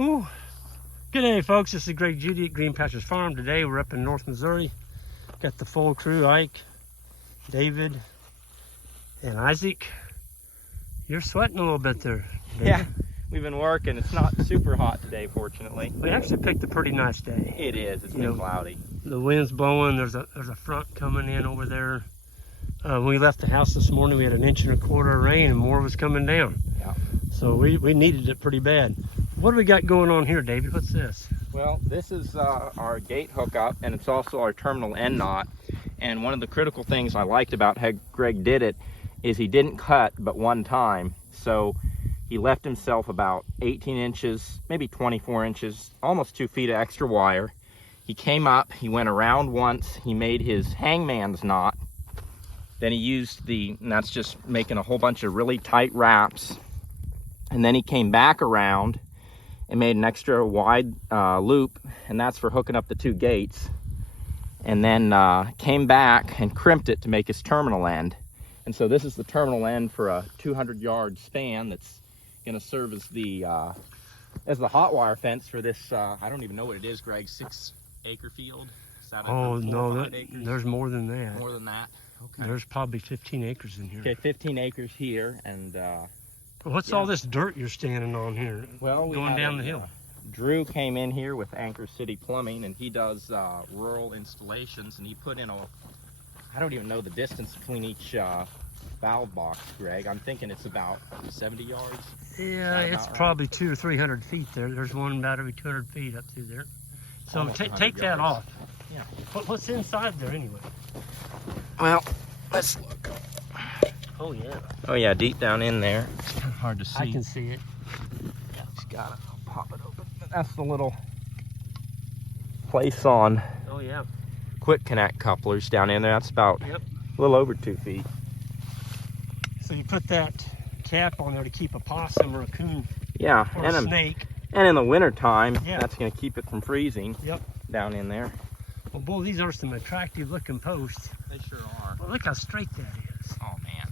Whew. Good day, folks. This is Greg Judy at Green Pastures Farm. Today we're up in North Missouri. Got the full crew, Ike, David, and Isaac. You're sweating a little bit there, David. Yeah, we've been working. It's not super hot today, fortunately. We actually picked a pretty nice day. It is. It's been cloudy. The wind's blowing. There's a front coming in over there. When we left the house this morning, we had 1.25 inches of rain and more was coming down. Yeah. So we needed it pretty bad. What do we got going on here, David? What's this? Well, this is our gate hookup, and it's also our terminal end knot. And one of the critical things I liked about how Greg did it is he didn't cut but one time. So he left himself about 18 inches, maybe 24 inches, almost 2 feet of extra wire. He came up, he went around once, he made his hangman's knot. Then he used and that's just making a whole bunch of really tight wraps. And then he came back around and made an extra wide loop, and that's for hooking up the 2 gates. And then came back and crimped it to make his terminal end. And so this is the terminal end for a 200-yard span that's going to serve as the hot wire fence for this, I don't even know what it is, Greg, 6-acre field? Is that There's more than that. More than that? Okay. There's probably 15 acres in here. Okay, 15 acres here, and what's all this dirt you're standing on here? Well, going down the hill. Drew came in here with Anchor City Plumbing, and he does rural installations, and he put in I don't even know the distance between each valve box, Greg. I'm thinking it's about 70 yards. Yeah, it's probably 200 or 300 feet there. There's one about every 200 feet up through there. So take that off. Yeah. What's inside there anyway? Well, let's look. Oh yeah. Oh yeah, deep down in there. It's kind of hard to see. I can see it. Yeah, just gotta pop it open. That's the little place on. Oh yeah. Quick connect couplers down in there. That's about a little over 2 feet. So you put that cap on there to keep a possum or a coon or a snake. And in the winter time, that's going to keep it from freezing down in there. Well, boy, these are some attractive looking posts. They sure are. Well, look how straight that is. Oh man,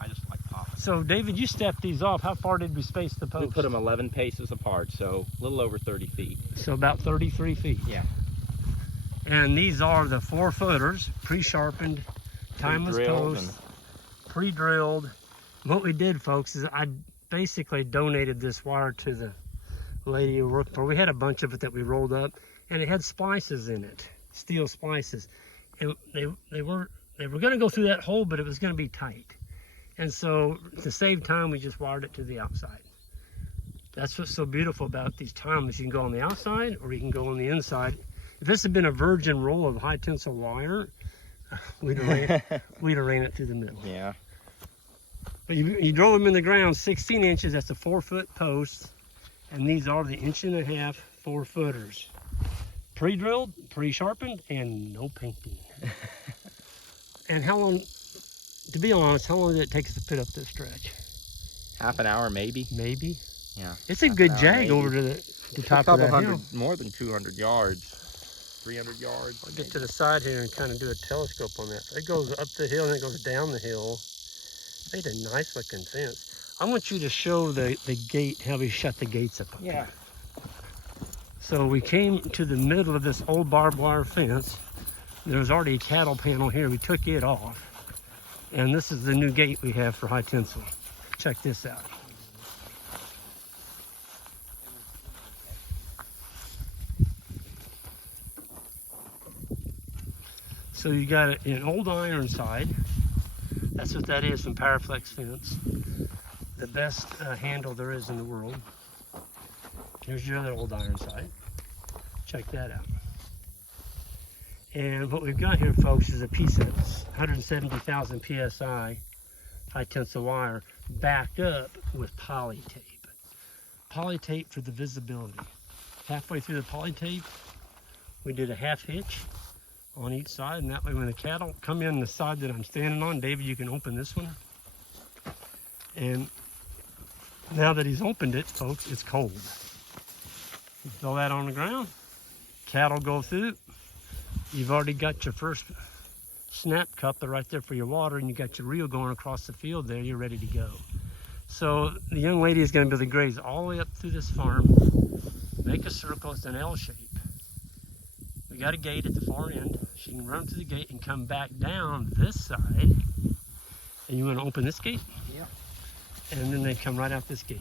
I just like popping. So David, you stepped these off. How far did we space the posts? We put them 11 paces apart, so a little over 30 feet. So about 33 feet. Yeah. And these are the 4-footers, pre-sharpened, timeless posts, pre-drilled. What we did, folks, is I basically donated this wire to the lady who worked for. We had a bunch of it that we rolled up, and it had splices in it, steel splices. And they were going to go through that hole, but it was going to be tight. And so to save time, we just wired it to the outside. That's what's so beautiful about these timeless. You can go on the outside or you can go on the inside. If this had been a virgin roll of high tensile wire, we'd have ran it through the middle. Yeah. But you drove them in the ground 16 inches. That's a 4-foot post. And these are the 1.5 inch 4-footers. Pre-drilled, pre-sharpened, and no painting. And how long, to be honest, how long did it take us to put up this stretch? Half an hour, maybe. Maybe? Yeah. It's a good jag over to the top of that hill. More than 200 yards. 300 yards. I'll get to the side here and kind of do a telescope on that. It goes up the hill and it goes down the hill. Made a nice looking fence. I want you to show the gate, how we shut the gates up. Yeah. So we came to the middle of this old barbed wire fence. There was already a cattle panel here. We took it off. And this is the new gate we have for high tensile. Check this out. So you got an old iron side. That's what that is, some Powerflex fence. The best handle there is in the world. Here's your other old iron side. Check that out. And what we've got here, folks, is a piece of 170,000 PSI high tensile wire backed up with poly tape. Poly tape for the visibility. Halfway through the poly tape, we did a half hitch on each side, and that way when the cattle come in the side that I'm standing on, David, you can open this one. And now that he's opened it, folks, it's cold. You throw that on the ground, cattle go through. You've already got your first snap cup right there for your water, and you got your reel going across the field there. You're ready to go. So the young lady is going to be able to graze all the way up through this farm make a circle. It's an L shape. We got a gate at the far end. She can run through the gate and come back down this side. And you want to open this gate? Yeah. And then they come right out this gate.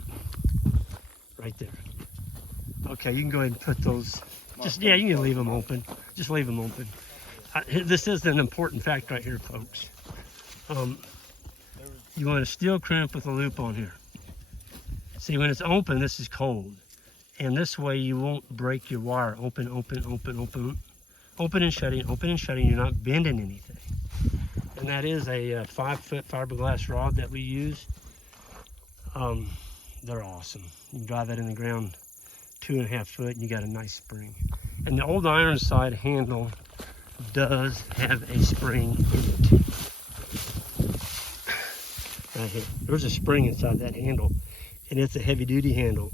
Right there. Okay, you can go ahead and put those. Just, yeah, you can leave them open. Just leave them open. This is an important fact right here, folks. You want a steel crimp with a loop on here. See, when it's open, this is cold. And this way you won't break your wire. Open, open, open, open. Open and shutting, open and shutting. You're not bending anything. And that is a 5-foot fiberglass rod that we use. They're awesome. You can drive that in the ground 2.5 foot and you got a nice spring. And the old Ironside handle does have a spring in it. Right here. There's a spring inside that handle, and it's a heavy duty handle.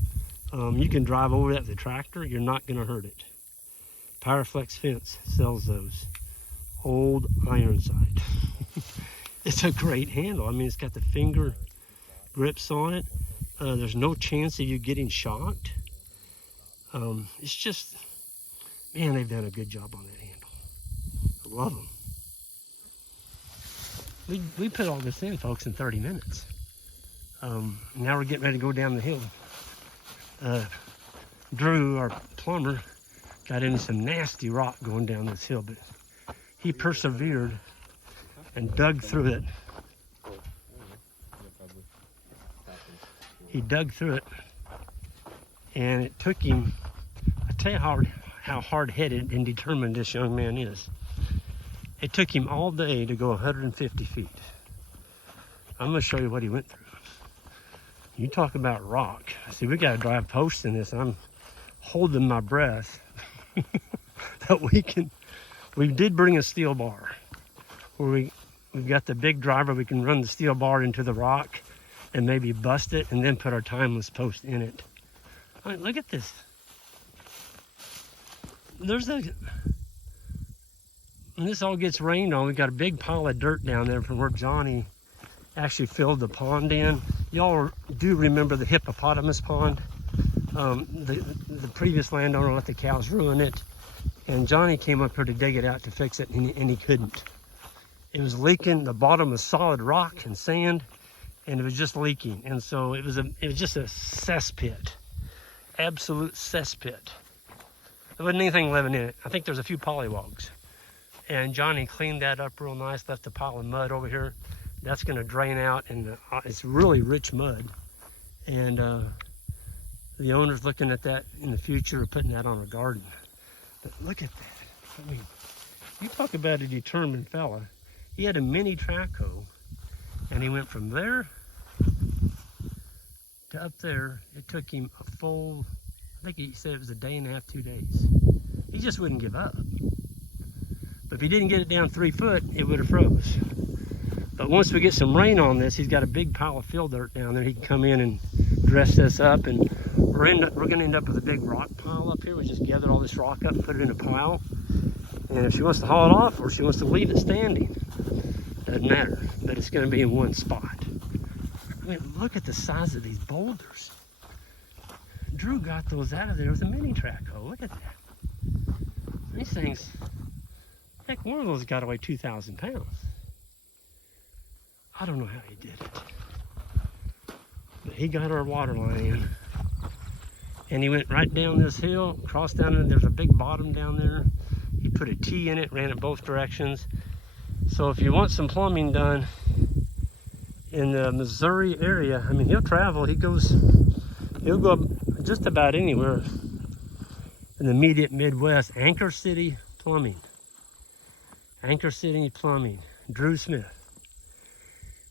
You can drive over that with a tractor, you're not gonna hurt it. Powerflex Fence sells those. Old Ironside. It's a great handle. I mean, it's got the finger grips on it. There's no chance of you getting shocked. It's just, man, they've done a good job on that handle. I love them. We put all this in, folks, in 30 minutes. Now we're getting ready to go down the hill. Drew, our plumber, got into some nasty rock going down this hill, but he persevered and dug through it. He dug through it, and it took him, I tell you how hard-headed and determined this young man is. It took him all day to go 150 feet. I'm gonna show you what he went through. You talk about rock. See, we gotta drive posts in this. I'm holding my breath that we did bring a steel bar where we've got the big driver. We can run the steel bar into the rock and maybe bust it and then put our timeless post in it. I mean, look at this. When this all gets rained on, we've got a big pile of dirt down there from where Johnny actually filled the pond in. Y'all do remember the hippopotamus pond? The previous landowner let the cows ruin it, and Johnny came up here to dig it out to fix it, and he couldn't. It was leaking. The bottom was solid rock and sand, and it was just leaking. And so it was just a cesspit, absolute cesspit. There wasn't anything living in it. I think there's a few pollywogs. And Johnny cleaned that up real nice, left a pile of mud over here. That's gonna drain out, and it's really rich mud. And the owner's looking at that in the future of putting that on a garden. But look at that. I mean, you talk about a determined fella. He had a mini track hoe, and he went from there to up there. It took him a full, I think he said it was a day and a half, 2 days. He just wouldn't give up. But if he didn't get it down 3 foot, it would have froze. But once we get some rain on this, he's got a big pile of fill dirt down there. He can come in and dress this up, and we're gonna end up with a big rock pile up here. We just gathered all this rock up and put it in a pile. And if she wants to haul it off or she wants to leave it standing, doesn't matter. But it's gonna be in one spot. I mean, look at the size of these boulders. Drew got those out of there with a mini track hoe. Look at that. These things, heck, one of those got to weigh 2,000 pounds. I don't know how he did it. But he got our water line in. And he went right down this hill, crossed down there. There's a big bottom down there. He put a T in it, ran it both directions. So if you want some plumbing done in the Missouri area, I mean, he'll travel. He'll go just about anywhere in the immediate Midwest. Anchor City Plumbing. Anchor City Plumbing. Drew Smith.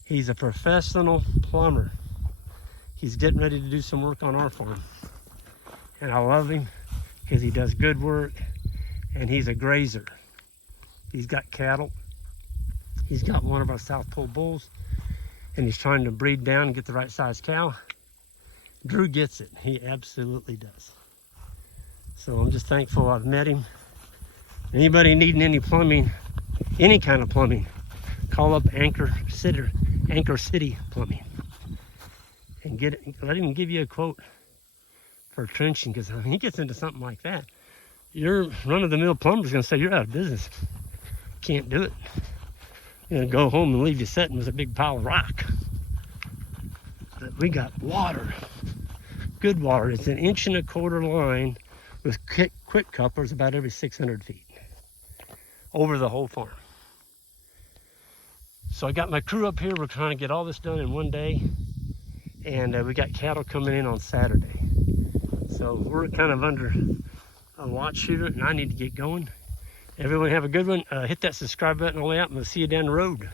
He's a professional plumber. He's getting ready to do some work on our farm. And I love him because he does good work, and he's a grazer. He's got cattle. He's got one of our South Pole bulls, and he's trying to breed down and get the right size cow. Drew gets it. He absolutely does. So I'm just thankful I've met him. Anybody needing any plumbing, any kind of plumbing, call up Anchor City Plumbing and let him give you a quote for trenching, because he gets into something like that, your run-of-the-mill plumber's going to say you're out of business. Can't do it. You're going to go home and leave you sitting with a big pile of rock. But we got water, good water. It's an 1.25 inch line with quick couplers about every 600 feet over the whole farm. So I got my crew up here. We're trying to get all this done in one day, and we got cattle coming in on Saturday. So we're kind of under a watch here, and I need to get going. Everyone have a good one. Hit that subscribe button on the way out, and we'll see you down the road.